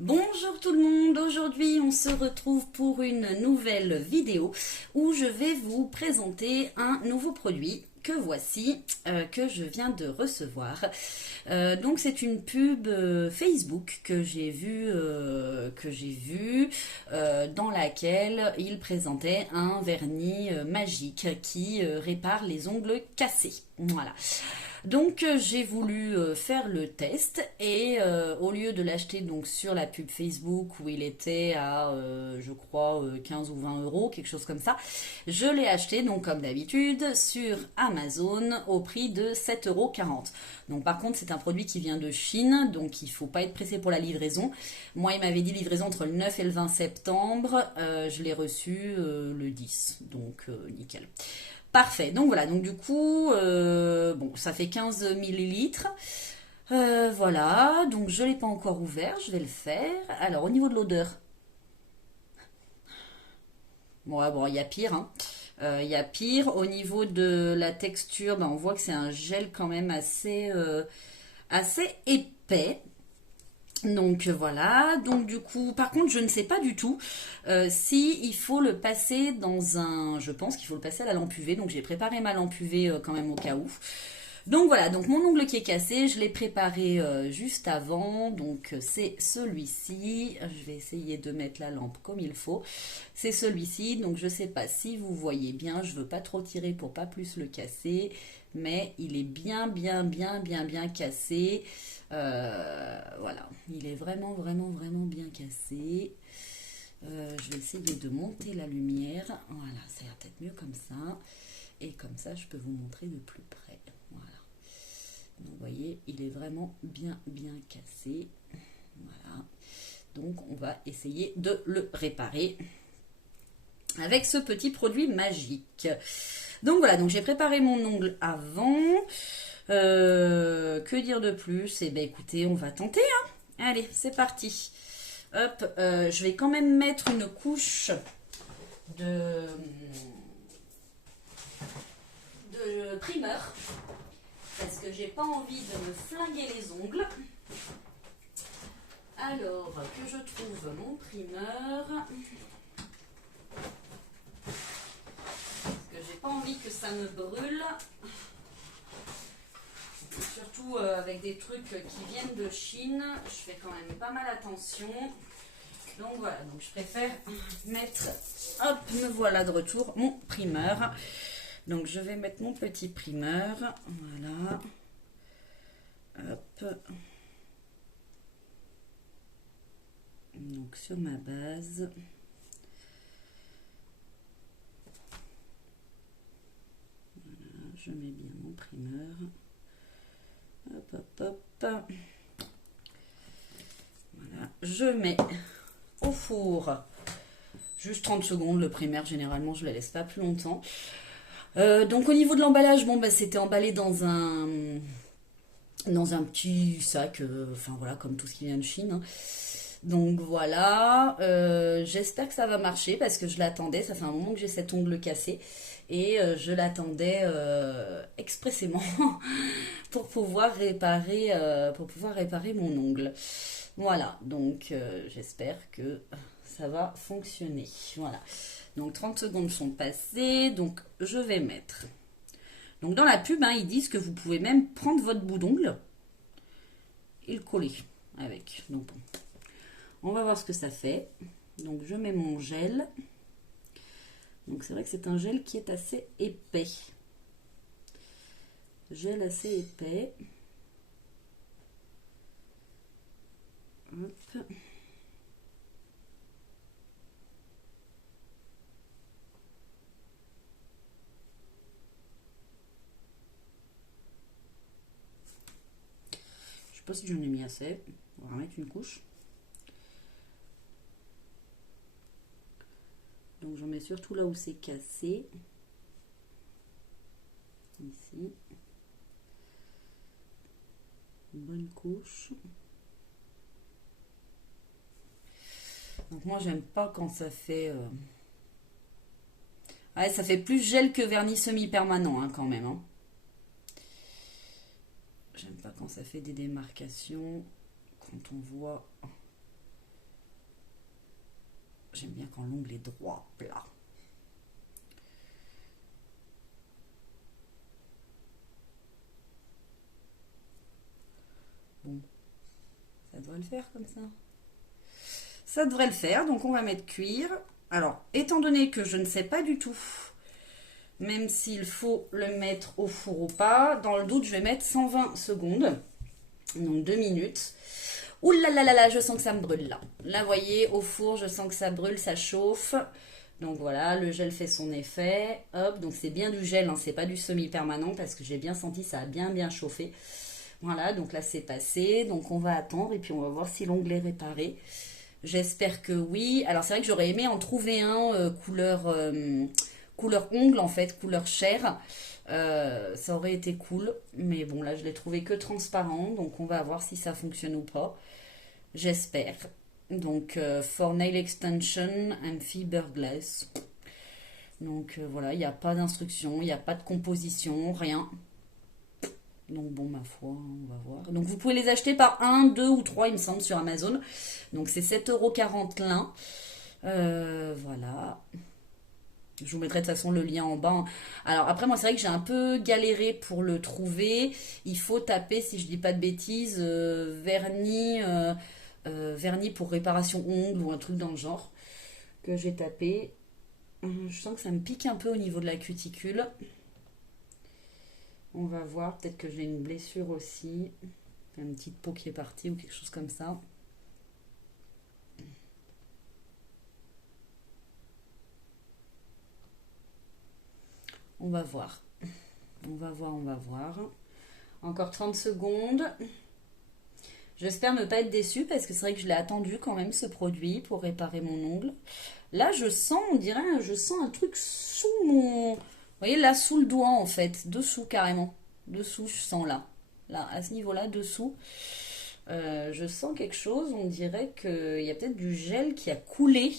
Bonjour tout le monde, aujourd'hui on se retrouve pour une nouvelle vidéo où je vais vous présenter un nouveau produit que voici, que je viens de recevoir. Donc c'est une pub Facebook que j'ai vue dans laquelle il présentait un vernis magique qui répare les ongles cassés. Voilà. Donc j'ai voulu faire le test et au lieu de l'acheter donc sur la pub Facebook où il était à je crois 15 ou 20 euros, quelque chose comme ça, je l'ai acheté donc comme d'habitude sur Amazon au prix de 7,40 €. Donc par contre c'est un produit qui vient de Chine, donc il faut pas être pressé pour la livraison. Moi il m'avait dit livraison entre le 9 et le 20 septembre, je l'ai reçu le 10, donc nickel. Parfait, donc voilà, donc du coup, bon, ça fait 15 millilitres. Voilà, donc je ne l'ai pas encore ouvert, je vais le faire. Alors, au niveau de l'odeur, bon, ouais, bon, il y a pire, hein. Il y a pire. Au niveau de la texture, ben, on voit que c'est un gel quand même assez épais. Donc voilà, donc du coup, par contre, je ne sais pas du tout si il faut le passer dans un. Je pense qu'il faut le passer à la lampe UV, donc j'ai préparé ma lampe UV quand même au cas où. Donc voilà, donc mon ongle qui est cassé, je l'ai préparé juste avant, donc c'est celui-ci. Je vais essayer de mettre la lampe comme il faut. C'est celui-ci, donc je sais pas si vous voyez bien, je veux pas trop tirer pour pas plus le casser, mais il est bien cassé. Voilà, il est vraiment bien cassé. Je vais essayer de monter la lumière. Voilà, ça ira peut-être mieux comme ça. Et comme ça, je peux vous montrer de plus près. Voilà. Donc, vous voyez, il est vraiment bien cassé. Voilà. Donc, on va essayer de le réparer avec ce petit produit magique. Donc, voilà. Donc, j'ai préparé mon ongle avant. Que dire de plus? Eh bien, écoutez, on va tenter, hein. Allez, c'est parti. Hop, je vais quand même mettre une couche de primer parce que j'ai pas envie de me flinguer les ongles. Alors que je trouve mon primer, parce que j'ai pas envie que ça me brûle. Surtout avec des trucs qui viennent de Chine, je fais quand même pas mal attention. Donc voilà, donc je préfère mettre, hop, me voilà de retour, mon primer. Donc je vais mettre mon petit primer, voilà. Hop. Donc sur ma base. Voilà, je mets bien mon primer. Hop. Voilà, je mets au four juste 30 secondes. Le primaire, généralement, je ne la laisse pas plus longtemps. Donc, au niveau de l'emballage, bon, bah, c'était emballé dans un petit sac, enfin voilà, comme tout ce qui vient de Chine, hein. Donc voilà, j'espère que ça va marcher parce que je l'attendais, ça fait un moment que j'ai cet ongle cassé et je l'attendais expressément pour pouvoir réparer mon ongle. Voilà, donc j'espère que ça va fonctionner. Voilà, donc 30 secondes sont passées, donc je vais mettre. Donc dans la pub, hein, ils disent que vous pouvez même prendre votre bout d'ongle et le coller avec. Donc bon. On va voir ce que ça fait. Donc je mets mon gel. Donc c'est vrai que c'est un gel qui est assez épais. Gel assez épais. Hop. Je sais pas si j'en ai mis assez. On va remettre une couche. Donc j'en mets surtout là où c'est cassé. Ici. Une bonne couche. Donc moi j'aime pas quand ça fait... Ouais, ça fait plus gel que vernis semi-permanent, hein, quand même, hein. J'aime pas quand ça fait des démarcations. Quand on voit J'aime bien quand l'ongle est droit, plat. Bon, ça devrait le faire comme ça. Ça devrait le faire, donc on va mettre cuire. Alors, étant donné que je ne sais pas du tout, même s'il faut le mettre au four ou pas, dans le doute, je vais mettre 120 secondes, donc 2 minutes. Ouh là là là là, je sens que ça me brûle là. Là, vous voyez, au four, je sens que ça brûle, ça chauffe. Donc voilà, le gel fait son effet. Hop, donc c'est bien du gel, hein, c'est pas du semi-permanent parce que j'ai bien senti, ça a bien chauffé. Voilà, donc là c'est passé. Donc on va attendre et puis on va voir si l'ongle est réparé. J'espère que oui. Alors c'est vrai que j'aurais aimé en trouver un couleur ongle en fait, couleur chair. Ça aurait été cool. Mais bon, là je l'ai trouvé que transparent. Donc on va voir si ça fonctionne ou pas. J'espère. Donc for nail extension and fiberglass. Donc voilà, il n'y a pas d'instruction, il n'y a pas de composition, rien. Donc bon, ma foi, on va voir. Donc vous pouvez les acheter par 1, 2 ou 3, il me semble, sur Amazon. Donc c'est 7,40 € l'un. Voilà. Je vous mettrai de toute façon le lien en bas. Alors après, moi, c'est vrai que j'ai un peu galéré pour le trouver. Il faut taper, si je dis pas de bêtises, vernis pour réparation ongles ou un truc dans le genre que j'ai tapé. Je sens que ça me pique un peu au niveau de la cuticule. On va voir, peut-être que j'ai une blessure aussi. Une petite peau qui est partie ou quelque chose comme ça. On va voir. On va voir. Encore 30 secondes. J'espère ne pas être déçue parce que c'est vrai que je l'ai attendu quand même ce produit pour réparer mon ongle. Là, je sens, on dirait, je sens un truc sous mon... Vous voyez, là, sous le doigt, en fait. Dessous, carrément. Dessous, je sens là. Là, à ce niveau-là, dessous. Je sens quelque chose. On dirait qu'il y a peut-être du gel qui a coulé.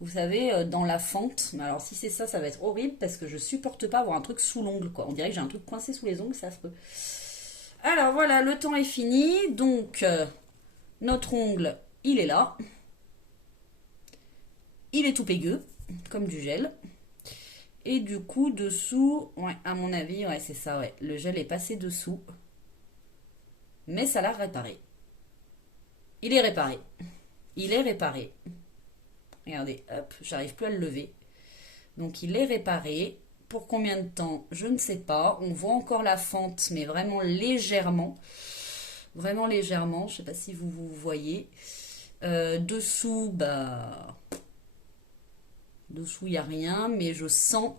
Vous savez, dans la fente. Mais alors, si c'est ça, ça va être horrible parce que je supporte pas avoir un truc sous l'ongle, quoi. On dirait que j'ai un truc coincé sous les ongles, c'est affreux. Alors, voilà, le temps est fini. Donc, notre ongle, il est là. Il est tout pégueux, comme du gel. Et du coup, dessous, ouais, à mon avis, ouais, c'est ça, ouais. Le gel est passé dessous. Mais ça l'a réparé. Il est réparé. Il est réparé. Regardez, hop, j'arrive plus à le lever. Donc, il est réparé. Pour combien de temps? Je ne sais pas. On voit encore la fente, mais vraiment légèrement. Vraiment légèrement. Je ne sais pas si vous voyez. Dessous, bah... Dessous, il n'y a rien, mais je sens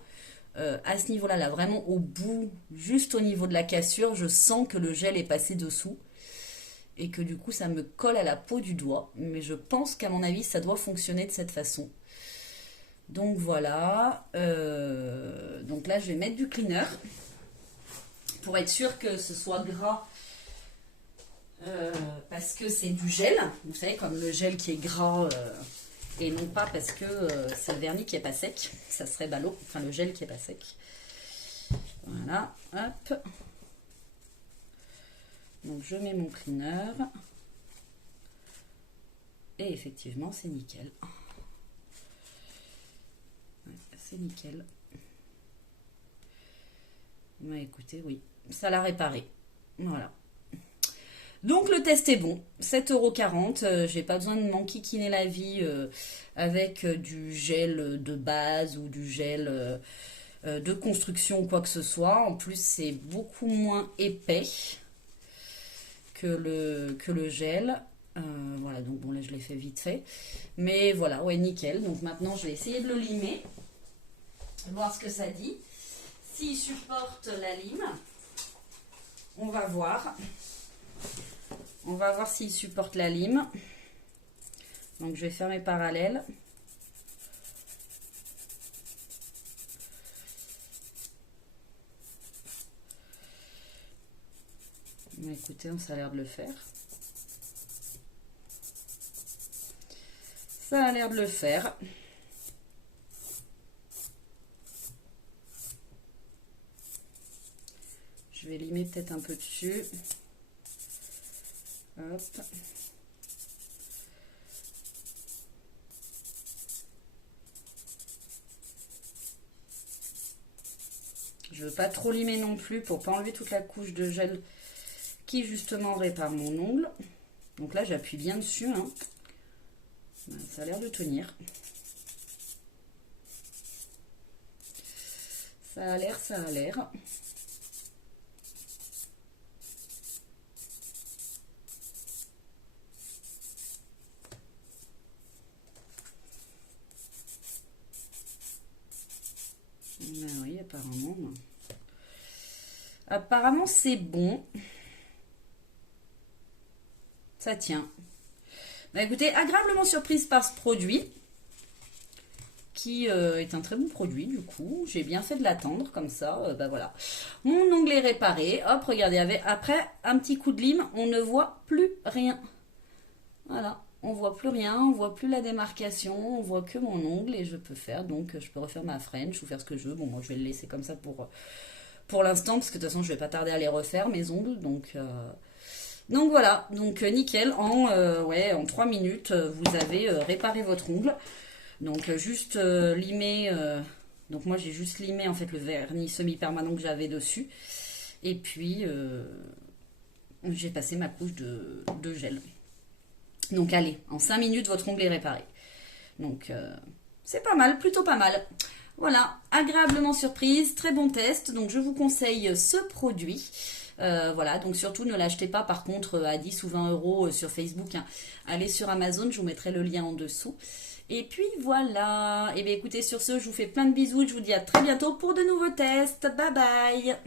à ce niveau-là, là, vraiment au bout, juste au niveau de la cassure, je sens que le gel est passé dessous et que du coup, ça me colle à la peau du doigt. Mais je pense qu'à mon avis, ça doit fonctionner de cette façon. Donc voilà. Donc là, je vais mettre du cleaner pour être sûr que ce soit gras. Parce que c'est du gel. Vous savez, comme le gel qui est gras... et non pas parce que c'est le vernis qui est pas sec, ça serait ballot, enfin le gel qui est pas sec. Voilà, hop. Donc je mets mon cleaner. Et effectivement c'est nickel. Ouais, c'est nickel. Ouais, écoutez, oui, ça l'a réparé. Voilà. Donc le test est bon, 7,40 €, j'ai pas besoin de m'enquiquiner la vie avec du gel de base ou du gel de construction ou quoi que ce soit. En plus c'est beaucoup moins épais que le gel. Voilà, donc bon là je l'ai fait vite fait. Mais voilà, ouais nickel. Donc maintenant je vais essayer de le limer, voir ce que ça dit. S'il supporte la lime, on va voir. On va voir s'il supporte la lime. Donc je vais faire mes parallèles. Mais écoutez, ça a l'air de le faire. Ça a l'air de le faire. Je vais limer peut-être un peu dessus. Hop. Je veux pas trop limer non plus pour pas enlever toute la couche de gel qui justement répare mon ongle. Donc là, j'appuie bien dessus. Hein. Ça a l'air de tenir. Ça a l'air, ça a l'air. Oui, apparemment. Apparemment, c'est bon. Ça tient. Bah écoutez, agréablement surprise par ce produit. Qui est un très bon produit du coup. J'ai bien fait de l'attendre comme ça. Bah voilà. Mon ongle est réparé. Hop, regardez. Après un petit coup de lime, on ne voit plus rien. Voilà. On voit plus rien, on voit plus la démarcation, on voit que mon ongle et je peux faire, donc je peux refaire ma French ou faire ce que je veux. Bon, moi je vais le laisser comme ça pour l'instant, parce que de toute façon je vais pas tarder à les refaire, mes ongles, donc voilà, donc nickel, en 3 minutes, vous avez réparé votre ongle. Donc juste limer, donc moi j'ai juste limé en fait le vernis semi-permanent que j'avais dessus. Et puis j'ai passé ma couche de gel. Donc allez, en 5 minutes, votre ongle est réparé. Donc c'est pas mal, plutôt pas mal. Voilà, agréablement surprise, très bon test. Donc je vous conseille ce produit. Voilà, donc surtout ne l'achetez pas par contre à 10 ou 20 euros sur Facebook. Hein. Allez sur Amazon, je vous mettrai le lien en dessous. Et puis voilà, et bien écoutez, sur ce, je vous fais plein de bisous. Je vous dis à très bientôt pour de nouveaux tests. Bye bye.